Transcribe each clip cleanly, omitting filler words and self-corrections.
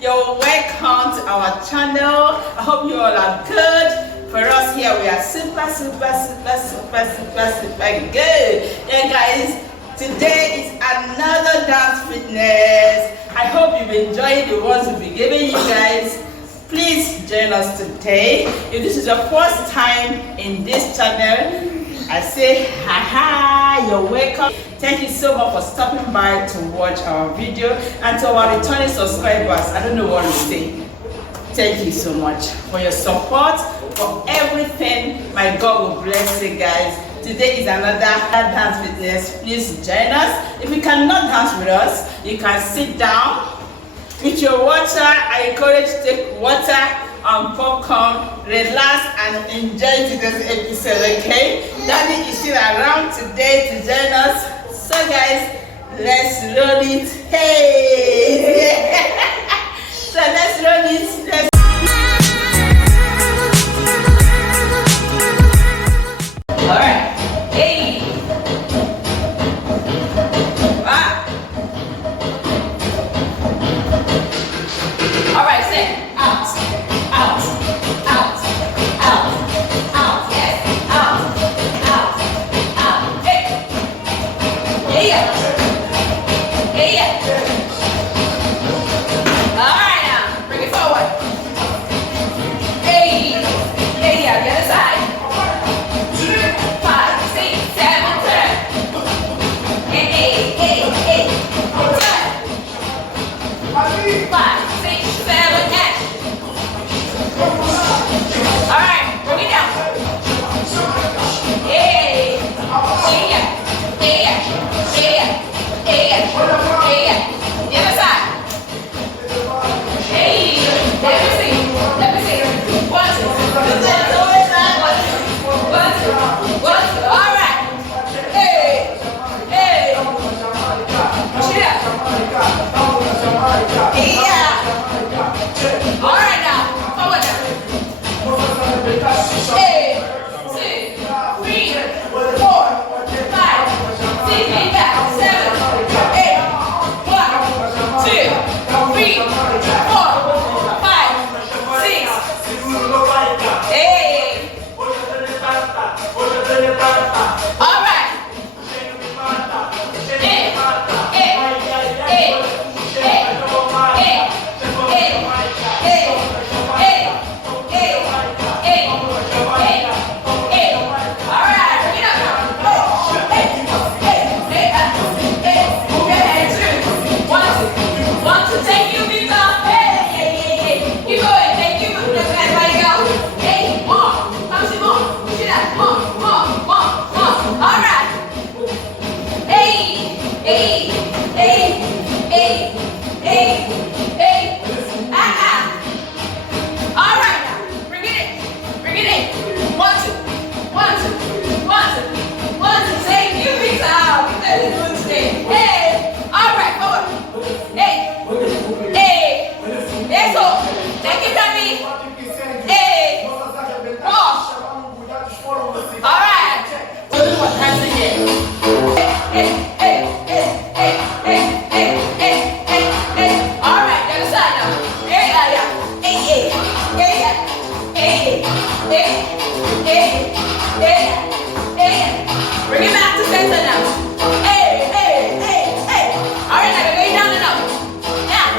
You're welcome to our channel. I hope you all are good. For us here, we are super good. Yeah, guys, today is another dance fitness. I hope you've enjoyed the ones we'll be giving you guys. Please join us today. If this is your first time in this channel, I say hi, you're welcome. Thank you so much for stopping by to watch our video, and to our returning subscribers, I don't know what to say. Thank you so much for your support, for everything. My God will bless you guys. Today is another dance fitness. Please join us. If you cannot dance with us, you can sit down with your water. I encourage you to take water and popcorn, relax and enjoy today's episode, okay? Daddy is still around today to join us. So guys, let's roll it. Hey! So let's roll it. Alright. Hey! Ah! Alright, say out. Out, out, out, out, yes, out, out, out, hey, yeah, yeah. All right, now bring it forward. Hey, yeah, the other side. 5, 6, 7, turn. Hey, turn. 5, 6, 7, 8. All right, bring it down. Hey, yeah. The other side. Hey, let me see. 1, 2. 1, 2. All right. Hey. Push it up. Yeah. All right now. Forward now. 8, 6, 3, 4, 5, 6, 7, 8, 1, 2, 3, 4, 5, 6. Hey. All right. Bring it back to center now. Hey. All right, now we're going down and up. Down.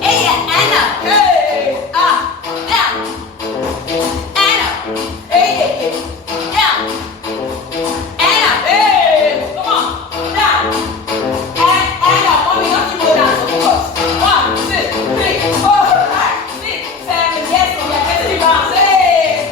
Hey, and up. Hey, down. And up. Hey, down. And up. Hey, come on. Down. And up. Mommy, don't you go down. So close. 1, 2, 3, 4, 5, 6, 7. Yes, we are getting the bounce. Hey.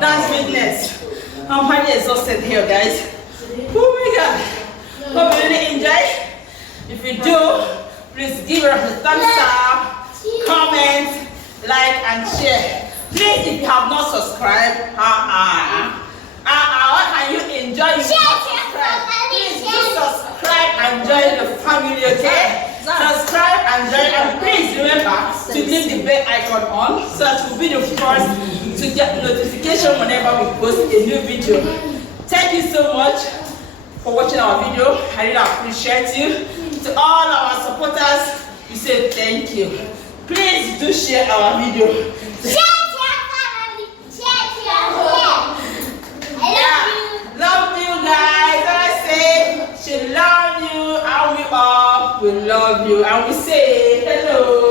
Dance fitness. I'm highly exhausted here, guys. Oh my god. Hope you really enjoy. If you do, please give us a thumbs up, comment, like, and share. Please, if you have not subscribed, why can you enjoy? Please do subscribe and join the family, okay? Subscribe and join, and please remember to leave the bell icon on so that you'll be the first to get notification whenever we post a new video. Thank you so much for watching our video. I really appreciate you. To all our supporters, we say thank you. Please do share our video. Love you guys. I say she love you, and we all will love you, and we say hello.